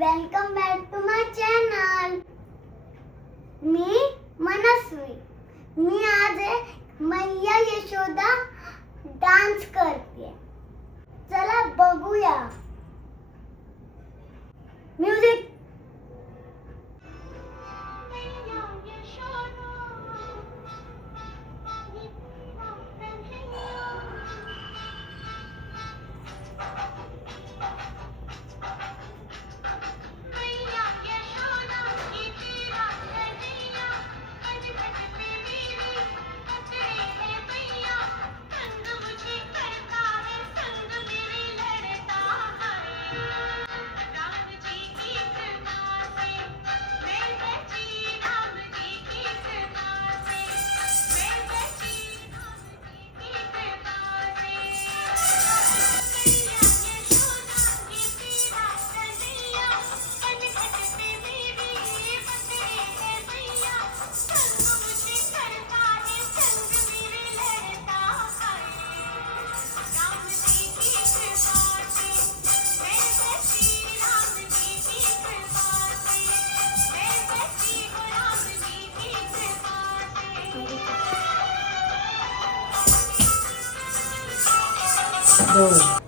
Welcome back to my channel. मी मनस्वी. मी आज मैया यशोदा डान्स करते. चला बघूया. म्युझिक. हो.